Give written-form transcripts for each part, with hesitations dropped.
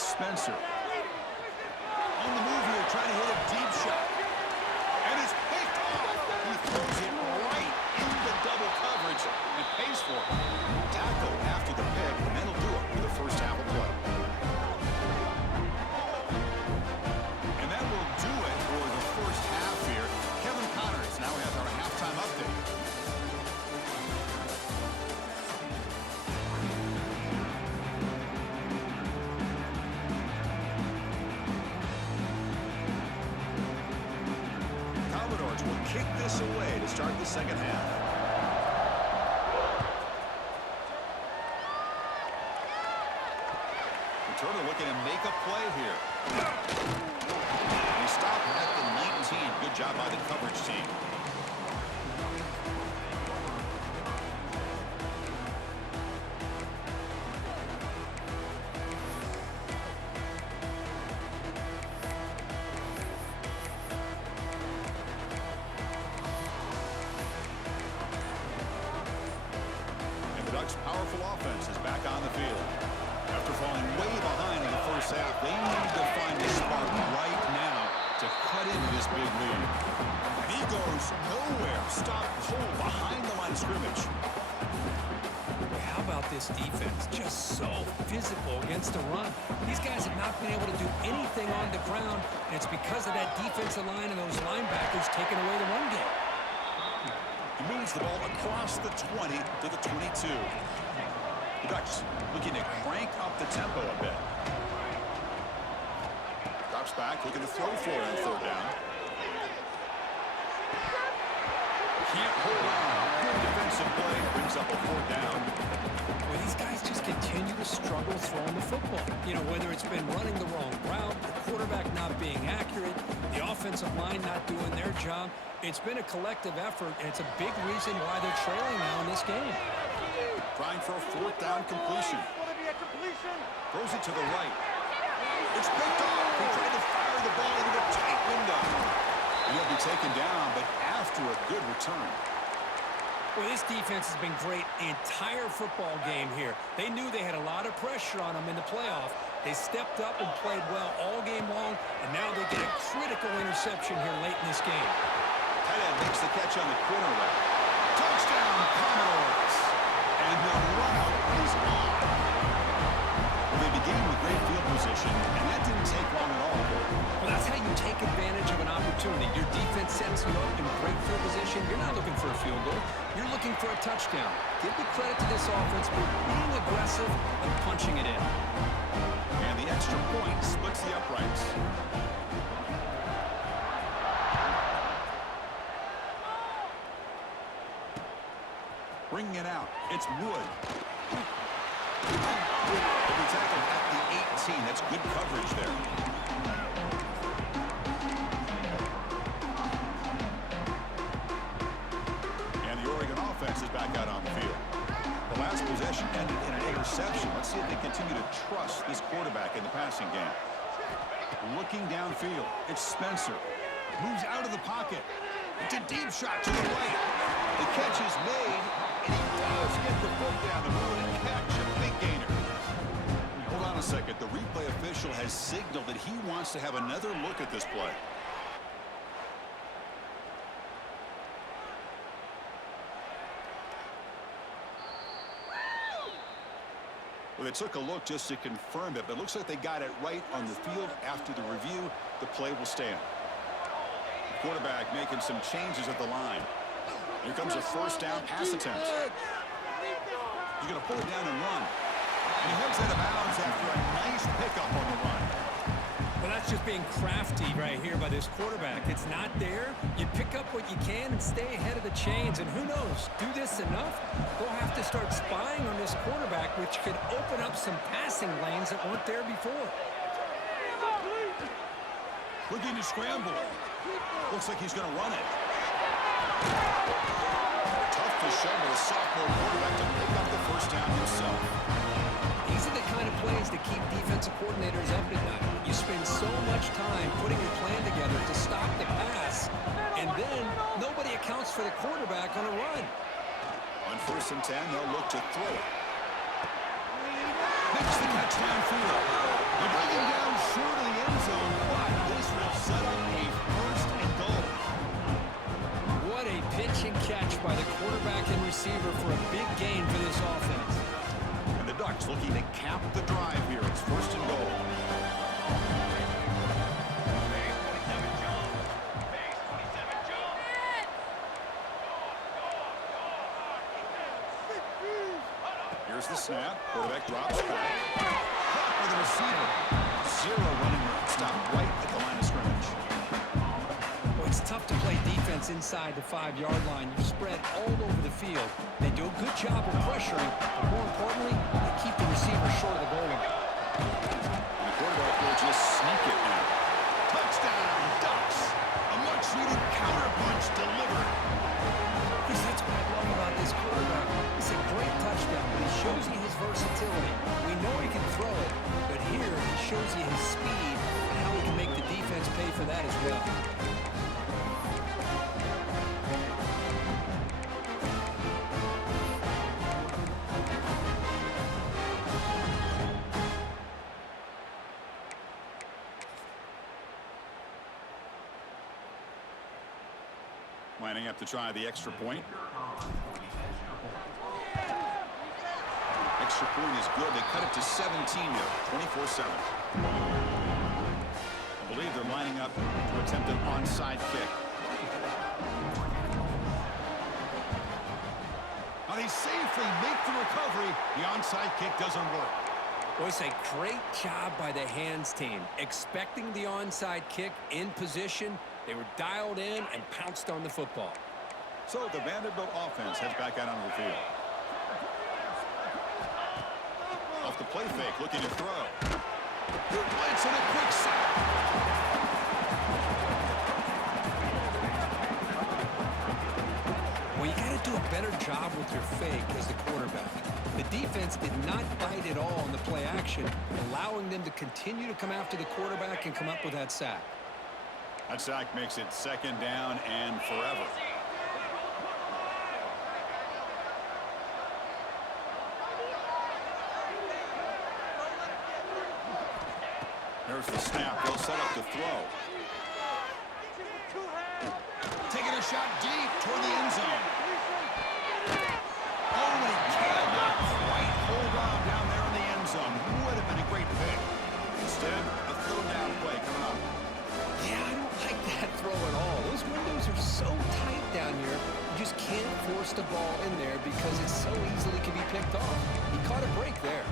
It's Spencer. On the move here, trying to hit a deep shot. And it's picked off. He throws it right into double coverage and pays for it. Tackle after the pick, and that'll do it for the first half of play. And that will do it for the first half here. Kevin Connors now has our halftime update. Commodores will kick this away to start the second half. Turner looking to make a play here. He stopped at the 19. Good job by the coverage team. And the Ducks' powerful offense is back on the field. After falling way behind in the first half, they need to find a spark right now to cut into this big lead. And he goes nowhere. Stop cold behind the line of scrimmage. How about this defense? Just so physical against the run. These guys have not been able to do anything on the ground, and it's because of that defensive line and those linebackers taking away the run game. He moves the ball across the 20 to the 22. The Ducks looking to crank up the tempo a bit. Drops back, looking to throw for it on third down. Can't hold on. Good defensive play. Brings up a fourth down. Well, these guys just continue to struggle throwing the football. You know, whether it's been running the wrong route, the quarterback not being accurate, the offensive line not doing their job. It's been a collective effort, and it's a big reason why they're trailing now in this game. Trying for a fourth down completion. Throws it to the right. It's picked off. He tried to fire the ball into a tight window. And he'll be taken down, but after a good return. Well, this defense has been great the entire football game here. They knew they had a lot of pressure on them in the playoff. They stepped up and played well all game long, and now they get a critical interception here late in this game. Tight end makes the catch on the corner route. Touchdown, Commodores. And the run-out is on. Well, they began with great field position, and that didn't take long at all. Well, that's how you take advantage of an opportunity. Your defense sets you up in great field position. You're not looking for a field goal. You're looking for a touchdown. Give the credit to this offense for being aggressive and punching it in. And the extra point splits the uprights. Bringing it out. It's Wood. He'll be tackled at the 18. That's good coverage there. And the Oregon offense is back out on the field. The last possession ended in an interception. Let's see if they continue to trust this quarterback in the passing game. Looking downfield. It's Spencer. Moves out of the pocket. It's a deep shot to the right. The catch is made, and he does get the foot down the road and catch a big gainer. Hold on a second. The replay official has signaled that he wants to have another look at this play. Well, they took a look just to confirm it, but it looks like they got it right on the field. After the review, the play will stand. The quarterback making some changes at the line. Here comes a first down pass attempt. He's going to pull it down and run. And he heads out of bounds after a nice pickup on the run. Well, that's just being crafty right here by this quarterback. It's not there. You pick up what you can and stay ahead of the chains. And who knows, do this enough, they'll have to start spying on this quarterback, which could open up some passing lanes that weren't there before. Looking to scramble. Looks like he's going to run it. Tough to show with a sophomore quarterback to pick up the first down himself. These are the kind of plays that keep defensive coordinators up at night. You spend so much time putting your plan together to stop the pass, and then nobody accounts for the quarterback on a run. On 1st and 10, they'll look to throw it. Makes the catch downfield. He the snap. Quarterback drops back. Caught by the receiver. Zero running room. Stopped right at the line of scrimmage. Well, it's tough to play defense inside the 5-yard line. You're spread all over the field. They do a good job of pressuring, but more importantly, they keep the receiver short of the goal line. And the quarterback will just sneak it now. Touchdown, Ducks. A much-needed counter-punch delivered. Because that's what I love about this quarterback. It's a great touchdown, but he shows you his versatility. We know he can throw it, but here he shows you his speed and how he can make the defense pay for that as well. Lining up to try the extra point. Extra point is good. They cut it to 17 now, 24-7. I believe they're lining up to attempt an onside kick. Now they safely make the recovery. The onside kick doesn't work. Well, it's a great job by the hands team. Expecting the onside kick in position, they were dialed in and pounced on the football. So the Vanderbilt offense heads back out onto the field. Off the play fake, looking to throw. Blitz and a quick sack. Well, you got to do a better job with your fake as the quarterback. The defense did not bite at all on the play action, allowing them to continue to come after the quarterback and come up with that sack. That sack makes it 2nd down and forever. There's the snap. They'll set up to throw. Taking a shot deep toward the end zone. Oh, he cannot quite hold on down there in the end zone. Would have been a great pick. Instead, a 3rd down play coming up. Yeah, I don't like that throw at all. Those windows are so tight down here. You just can't force the ball in there because it so easily can be picked off. He caught a break there.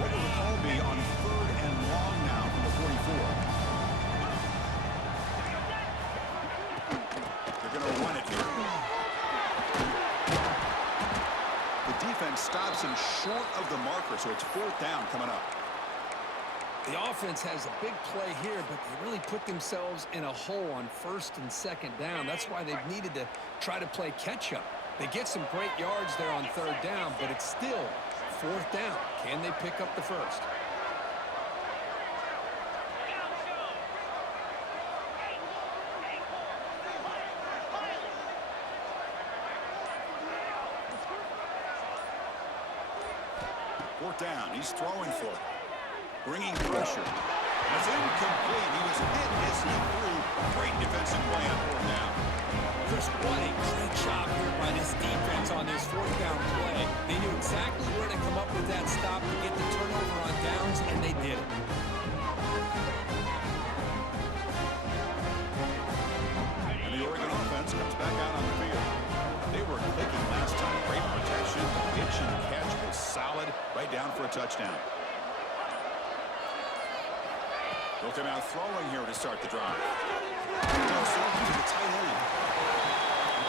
What will the call be on 3rd and long now from the 44? They're going to run it here. The defense stops him short of the marker, so it's 4th down coming up. The offense has a big play here, but they really put themselves in a hole on 1st and 2nd down. That's why they've needed to try to play catch-up. They get some great yards there on 3rd down, but it's still 4th down. Can they pick up the 1st? Fourth down. He's throwing for it. Bringing pressure. That's incomplete. He was hit as he threw. Great defensive play on 4th down. Chris, what a great job here by this defense on this 4th down play. They knew exactly where to come up with that stop to get the turnover on downs, and they did it. And the Oregon offense comes back out on the field. They were clicking last time. Great protection. The pitch and catch was solid. Right down for a touchdown. They'll come out throwing here to start the drive. To the tight end.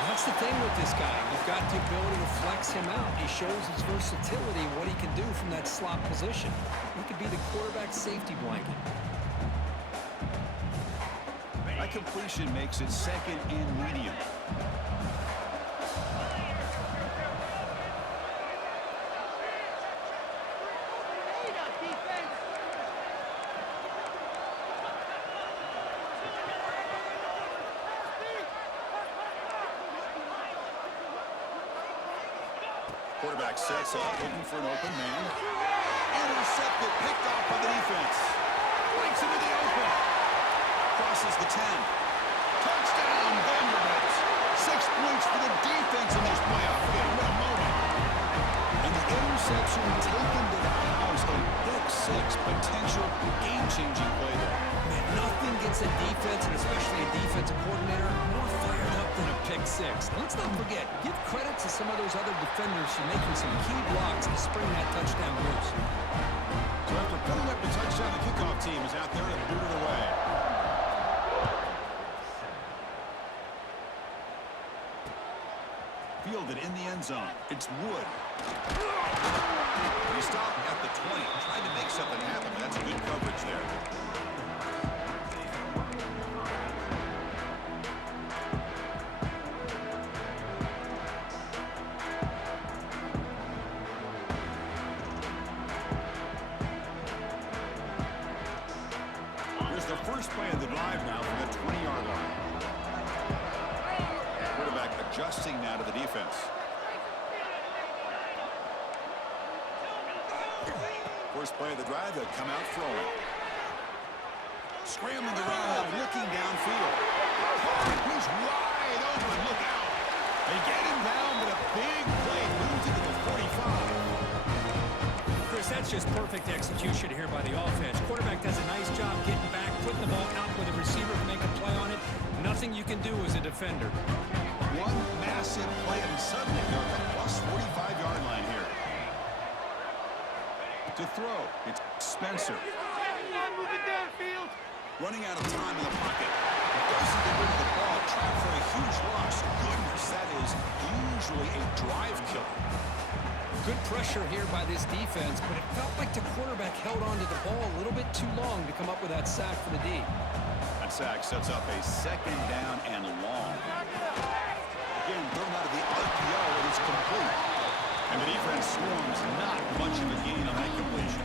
That's the thing with this guy. You've got the ability to flex him out. He shows his versatility, what he can do from that slot position. He could be the quarterback safety blanket. That completion makes it 2nd and medium. Quarterback sets up, looking for an open man. Intercepted, picked off by the defense. Breaks into the open. Crosses the 10. Touchdown, Vanderbilt. 6 points for the defense in this playoff game. What a moment. And the interception taken to the house. A pick 6, potential game-changing play there. Man, nothing gets a defense, and especially a defensive coordinator, more fired up than a pick six. Let's not forget, give credit to some of those other defenders for making some key blocks to spring that touchdown loose. So after putting up the touchdown, the kickoff team is out there to boot it away. Fielded in the end zone. It's Wood. He stopped at the 20, trying to make something happen, but that's good coverage there. Here's the first play of the drive now from the 20-yard line. Quarterback adjusting now to the defense. First play of the drive, they'll come out throwing. Scrambling around, looking downfield. He's wide open, look out. They get him down, but a big play moves into the 45. Chris, that's just perfect execution here by the offense. Quarterback does a nice job getting back, putting the ball out with a receiver to make a play on it. Nothing you can do as a defender. One massive play, and suddenly they're at the plus 45-yard line here. To throw, it's Spencer. Running out of time in the pocket. Doesn't get rid of the ball. Trapped for a huge loss. Goodness, that is usually a drive killer. Good pressure here by this defense, but it felt like the quarterback held on to the ball a little bit too long to come up with that sack for the D. That sack sets up a second down and long. Again, thrown out of the RPO, and it's complete. And the defense swarms, not much of a gain on that completion.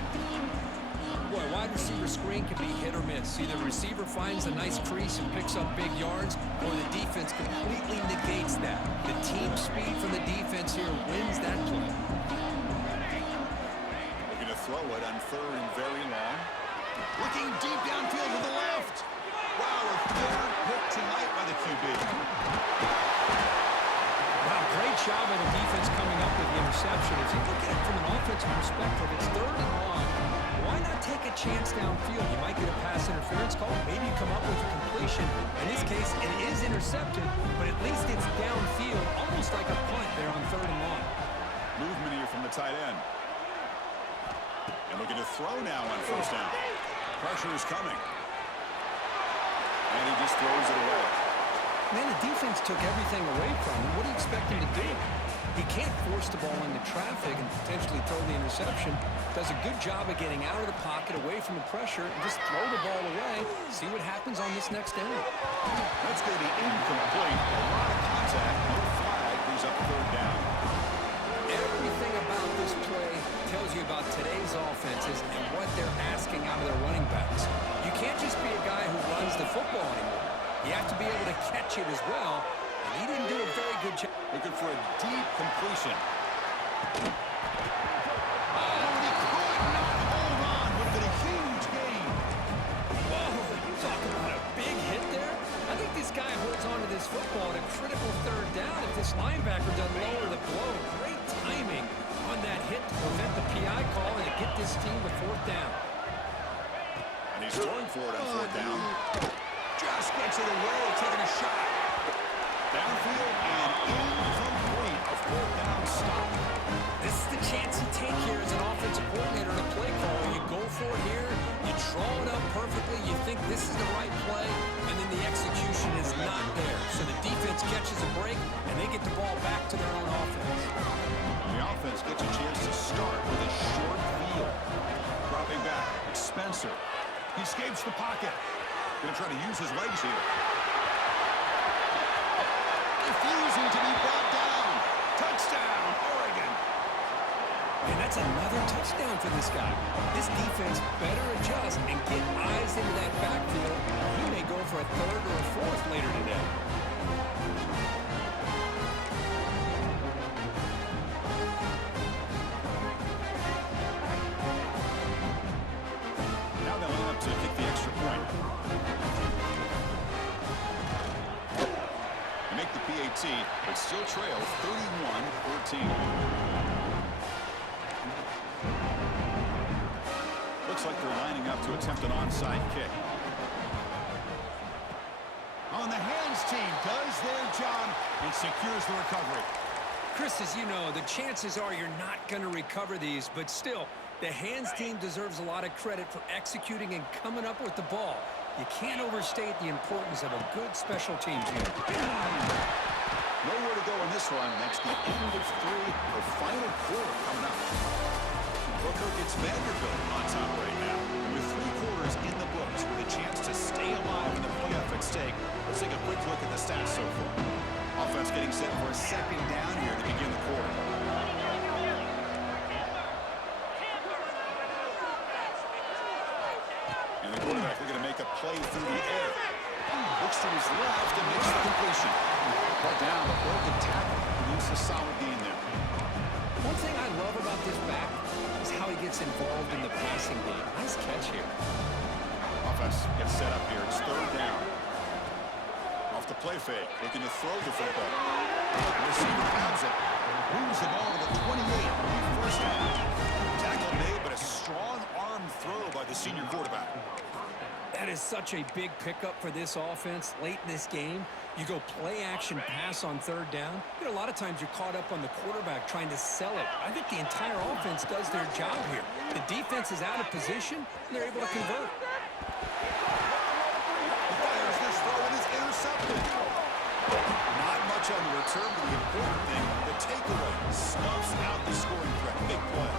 Boy, wide receiver screen can be hit or miss. Either the receiver finds a nice crease and picks up big yards, or the defense completely negates that. The team speed from the defense here wins that play. Looking to throw it on third and very long. Looking deep downfield to the left. Wow, a third pick tonight by the QB. Wow, great job by the defense coming up with the interception. If you look at it from an offensive perspective, it's third and long. Why not take a chance downfield? You might get a pass interference call. Maybe you come up with a completion. In this case, it is intercepted, but at least it's downfield, almost like a punt there on third and long. Movement here from the tight end. And looking to throw now on first down. Pressure is coming. And he just throws it away. Man, the defense took everything away from him. What do you expect him to do? He can't force the ball into traffic and potentially throw the interception. Does a good job of getting out of the pocket, away from the pressure, and just throw the ball away. See what happens on this next down. That's going to be incomplete. A lot of contact. No flag. Brings up third down. Everything about this play tells you about today's offenses and what they're asking out of their running backs. You can't just be a guy who runs the football anymore. You have to be able to catch it as well, and he didn't do a very good job. Looking for a deep completion. Oh, and he could not hold on. Would have been a huge gain. Whoa, you talk about a big hit there. I think this guy holds on to this football at a critical third down if this linebacker doesn't lower the blow. Great timing on that hit to prevent the PI call and to get this team to fourth down. And he's throwing for it on fourth down. Just gets it away, taking a shot. Downfield and incomplete. A fourth down stop. This is the chance you take here as an offensive coordinator in a play call. You go for it here, you draw it up perfectly, you think this is the right play, and then the execution is not there. So the defense catches a break, and they get the ball back to their own offense. The offense gets a chance to start with a short field. Dropping back, Spencer. He escapes the pocket. Going to try to use his legs here. Refusing to be brought down. Touchdown, Oregon. And that's another touchdown for this guy. This defense better adjust and get eyes into that backfield, or he may go for a third or a fourth later today. Now they line up to kick the extra point. They make the PAT, but still trail 31-14. Looks like they're lining up to attempt an onside kick. On the hands team does their job and secures the recovery. Chris, as you know, the chances are you're not going to recover these, but still, the hands team deserves a lot of credit for executing and coming up with the ball. You can't overstate the importance of a good special teams unit. Nowhere to go in this one. That's the end of 3, the final quarter coming up. Booker gets Vanderbilt on top right now. With 3 quarters in the books, with a chance to stay alive in the playoff at stake. Let's take a quick look at the stats so far. Offense getting set for a second down here to begin the quarter. And the quarterback looking to make a play through the air. Looks to his left and makes the completion. Brought down, a broken tackle. Produces a solid gain there. One thing I love about this back is how he gets involved in the passing game. Nice catch here. Offense gets set up here. It's 3rd down. Off the play fake, looking to throw the football. The receiver grabs it. Moves the ball to the 28. First down. Tackle made, but a strong arm throw by the senior quarterback. That is such a big pickup for this offense late in this game. You go play action pass on 3rd down. You know, a lot of times you're caught up on the quarterback trying to sell it. I think the entire offense does their job here. The defense is out of position, and they're able to convert. Fires this throw and is intercepted. Not much on the return, but the important thing, the takeaway snuffs out the scoring threat. Big play.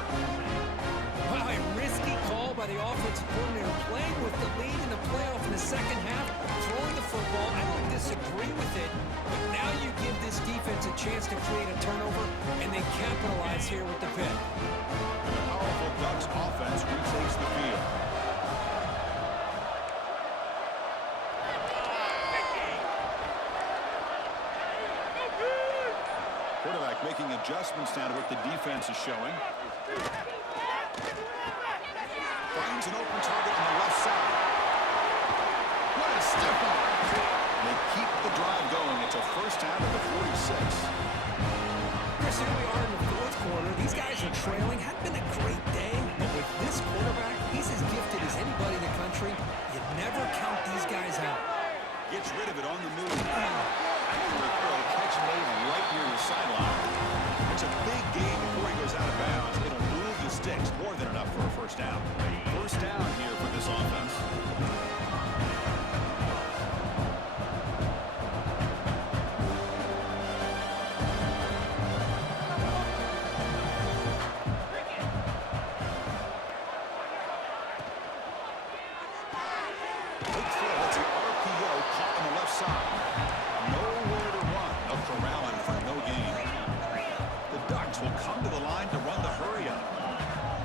Wow, a risky call by the offensive coordinator, playing with the lead in the playoff in the second half, throwing the football. I don't disagree with it, but now you give this defense a chance to create a turnover, and they capitalize here with the pick. And the powerful Ducks offense retakes the field. Quarterback making adjustments now to what the defense is showing. Finds an open target on the left side. What a step up. They keep the drive going. It's a first down at the 46. Chris, here we are in the 4th quarter. These guys are trailing. Hadn't been a great day, but with this quarterback, he's as gifted as anybody in the country. You never count these guys out. Gets rid of it on the move. Accurate throw, catch made right near the sideline. It's a big gain before he goes out of bounds. It'll move the sticks. More than enough for a first down. First down here for this offense. Big throw. That's an RPO caught on the left side. Nowhere to run. A corral in front, no gain. The Ducks will come to the line to run the hurry up.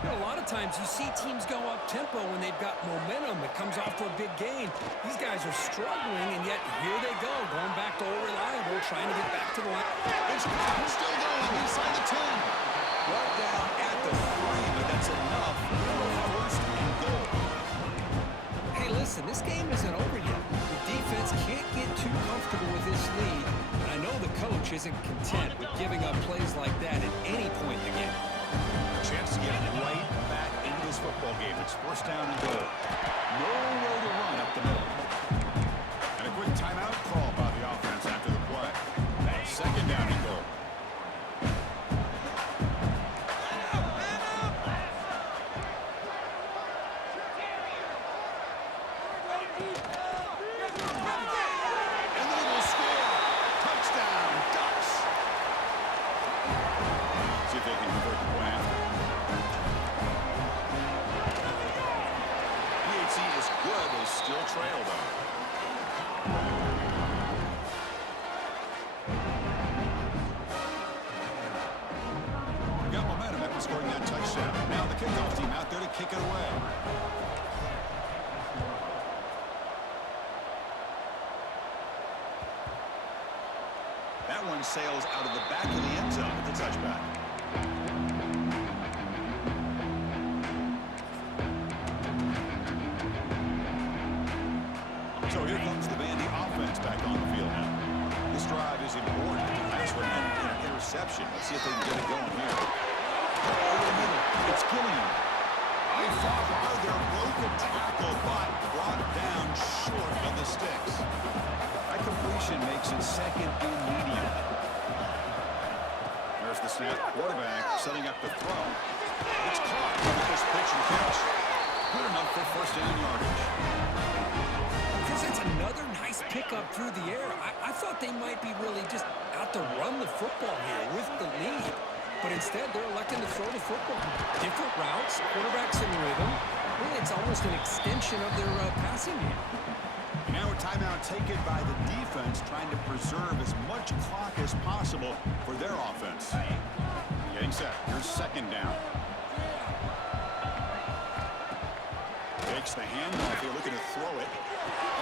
You know, a lot of times you see teams go up-tempo when they've got momentum. It comes off for a big gain. These guys are struggling, and yet here they go, going back to old reliable, trying to get back to the line. It's still going inside the 10. Brought down at the 3, but that's enough for a first and goal. Hey, listen, this game isn't over yet. The defense can't get too comfortable with this lead, and I know the coach isn't content with giving up plays like that at any point in the game. A chance to get right back into this football game. It's first down and goal. Nowhere to run up the middle. And a quick timeout call by the offense after the play. Second down and goal. And they will score. Touchdown, Ducks. See if they can convert the point after. PHC is good. They still trail, though. Got momentum after scoring that touchdown. Now the kickoff team out there to kick it away. That one sails out of the back of the end zone with the touchback. So here comes the Vandy offense back on the field now. This drive is important. Last one ended in an interception. Let's see if they can get it going here. Over the middle. It's Gilliam. I fought hard there. Broken tackle, but brought down short of the sticks. That completion makes second and medium. There's the snap. Quarterback setting up the throw. It's caught. Nice pitch and catch. Good enough for first down yardage. Chris, it's another nice pickup through the air. I thought they might be really just out to run the football here with the lead. But instead, they're electing to throw the football. Different routes, quarterbacks in rhythm. Really, it's almost an extension of their passing game. Now a timeout taken by the defense, trying to preserve as much clock as possible for their offense. Getting set. Here's second down. Takes the handoff here, looking to throw it.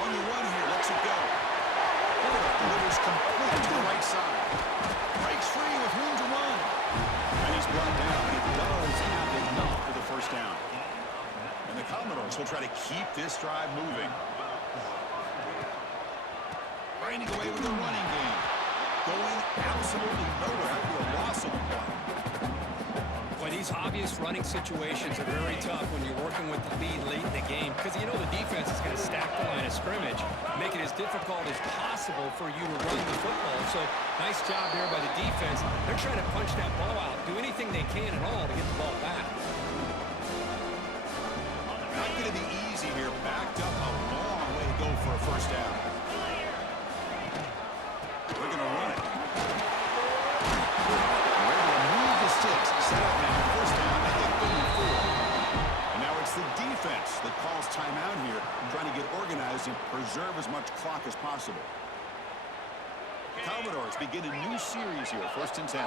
On the run here, lets it go. Delivers complete to the right side. Breaks free with room to run. And he's brought down. He does have enough for the first down. And the Commodores will try to keep this drive moving. Grinding away with the running game. Going absolutely nowhere after a loss on the play. Boy, these obvious running situations are very tough when you're working with the lead late in the game because you know the defense is going to stack the line of scrimmage, make it as difficult as possible for you to run the football. So nice job there by the defense. They're trying to punch that ball out, do anything they can at all to get the ball back. Not going to be easy here. Backed up a long way to go for a first down. They're going to run it. They're able to move the sticks. Set up now. First down at the 34. And now it's the defense that calls timeout here, trying to get organized and preserve as much clock as possible. Commodores begin a new series here. First and 10.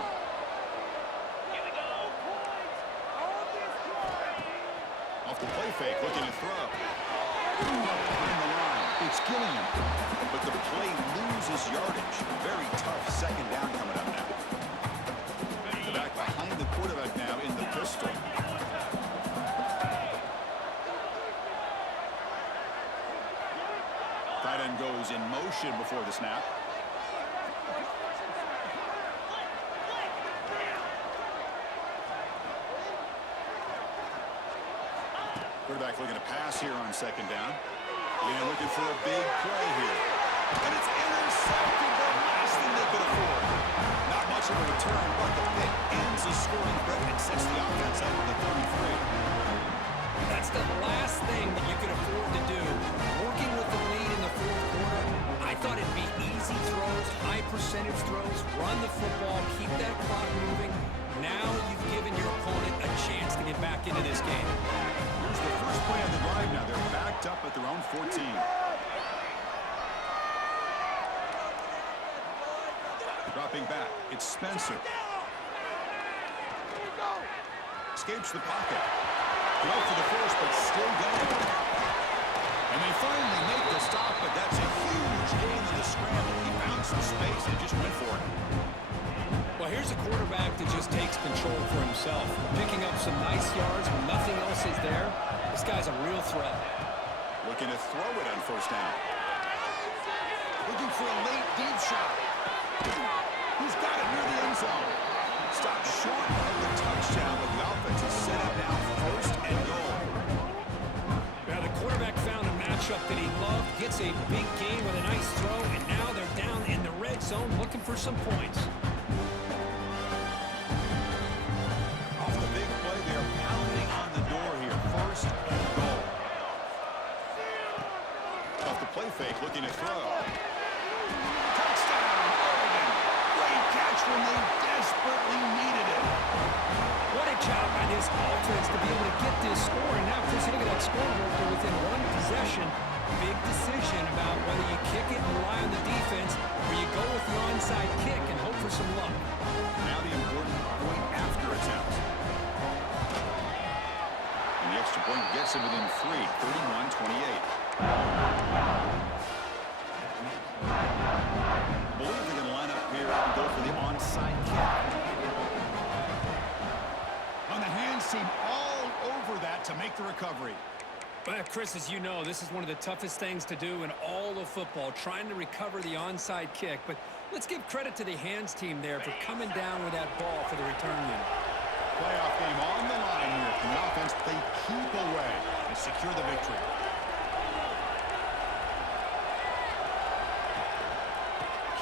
Off the play fake, looking to throw. Behind the line, it's Gilliam. But the play loses yardage. Very tough second down coming up now. The back behind the quarterback now in the pistol. Tight end goes in motion before the snap. Quarterback looking to pass here on second down. And looking for a big play here. And it's intercepted, the last thing they could afford. Not much of a return, but the pick ends the scoring threat and sets the offense up at the 33. That's the last thing that you could afford to do. Working with the lead in the fourth quarter, I thought it'd be easy throws, high percentage throws, run the football, keep that clock moving. Now you've given your opponent a chance to get back into this game. Here's the first play of the drive now. They're backed up at their own 14. Dropping back, it's Spencer. Escapes the pocket. Go for the first, but still going. And they finally make the stop, but that's a huge gain in the scramble. He found some space and just went for it. Well, here's a quarterback that just takes control for himself, picking up some nice yards when nothing else is there. This guy's a real threat. Looking to throw it on first down. Looking for a late deep shot. He's got it near the end zone. Stopped short of the touchdown, but the offense is set up now first and goal. Now the quarterback found a matchup that he loved, gets a big gain with a nice throw, and now they're down in the red zone looking for some points. Off the big play, they're pounding on the door here. First and goal. Off the play fake, looking to throw. Touchdown, Oregon. Great catch when they desperately needed it. What a job by this offense to be able to get this score. And now, Chris, look at that scoreboard. They're within one possession. Big decision about whether you kick it and rely on the defense or you go with the onside kick and hope for some luck. Now the important point after attempt. And the extra point gets him within 3, 31-28. I believe they're going to line up here and go for the onside kick. On the hands team all over that to make the recovery. But Chris, as you know, this is one of the toughest things to do in all of football, trying to recover the onside kick. But let's give credit to the hands team there for coming down with that ball for the return unit. Playoff game on the line here. Can the offense play keep away and secure the victory?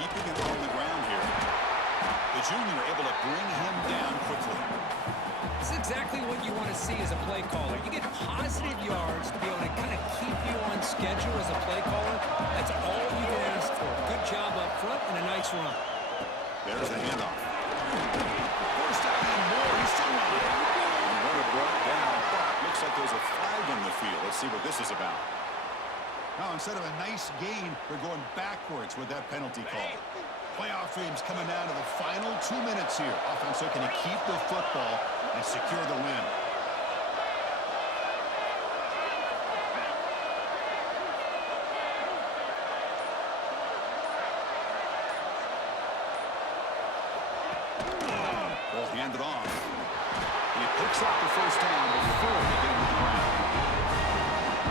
keeping him on the ground here. The junior able to bring him down quickly. It's exactly what you want to see as a play caller. You get positive yards to be able to kind of keep you on schedule as a play caller. That's all you can ask for. Good job up front and a nice run. There's the handoff. First down and more. He's still running. And runner brought down, but looks like there's a flag in the field. Let's see what this is about. Now, instead of a nice gain, they're going backwards with that penalty call. Playoff dreams coming down to the final 2 minutes here. Offense looking to keep the football and secure the win. Ball handed off. He picks up the first down before he gets to the ground.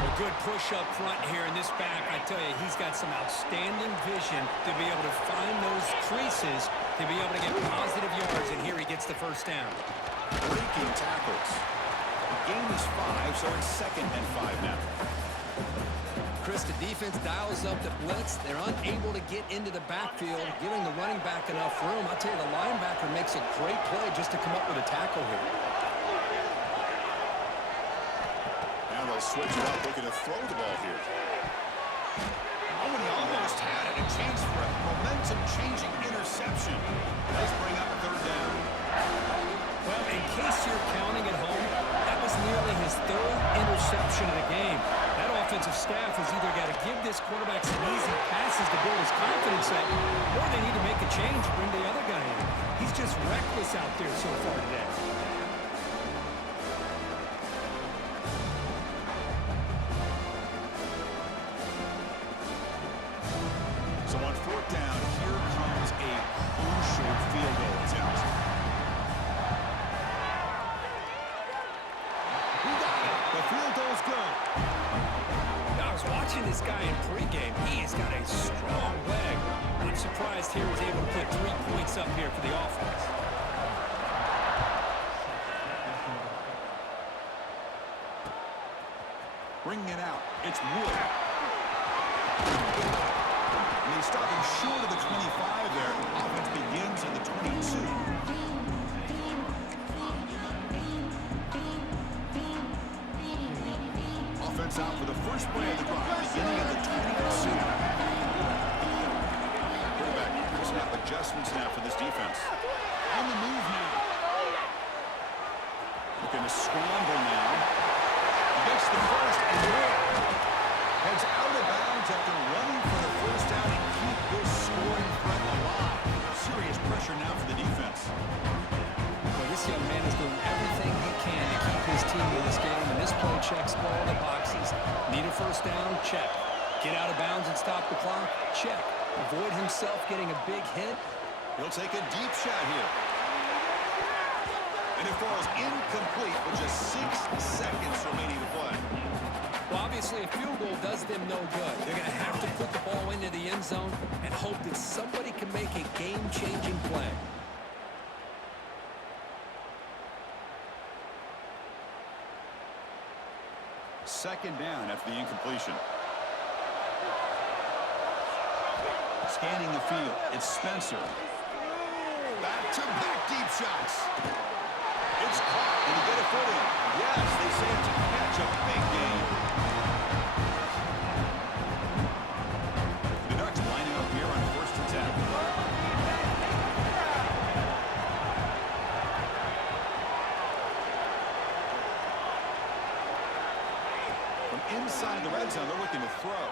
A good push up front here in this back. I tell you, he's got some outstanding vision to be able to find those creases, to be able to get positive yards, and here he gets the first down. Breaking tackles. The game is 5, so it's 2nd and 5 now. Chris, the defense dials up the blitz. They're unable to get into the backfield, giving the running back enough room. I tell you, the linebacker makes a great play just to come up with a tackle here. Now they'll switch it up, looking to throw the ball here. Oh, and he almost had it. A chance for a momentum-changing interception. Does bring up a 3rd down. Well, in case you're counting at home, that was nearly his 3rd interception of the game. That offensive staff has either got to give this quarterback some easy passes to build his confidence up, or they need to make a change, bring the other guy in. He's just reckless out there so far today. So on 4th down, here comes a crucial field goal attempt. He got it. The field goal's good. I was watching this guy in pregame. He has got a strong leg. I'm surprised here he's able to put 3 points up here for the offense. Bringing it out. It's Wood. And he's stopping short of the 25 there. Offense begins at the 22. Offense out for the first play of the drive, beginning at the 22. Quarterback picking up adjustments now for this defense. On the move now. Looking to scramble now. He gets the first and more. Heads out of bounds after running for the first down and keep this scoring threat alive. Serious pressure now for the defense. Well, this young man is doing everything he can to keep his team in this game, and this play checks all the boxes. Need a first down? Check. Get out of bounds and stop the clock? Check. Avoid himself getting a big hit? He'll take a deep shot here. And it falls incomplete with just 6 seconds remaining to play. Well, obviously, a field goal does them no good. They're going to have to put the ball into the end zone and hope that somebody can make a game-changing play. Second down after the incompletion. Scanning the field, it's Spencer. Back-to-back deep shots. It's caught. Did he get a foot in? Yes, they say it's a catch, a big game. The Ducks lining up here on 1st and 10. From inside the red zone, they're looking to throw.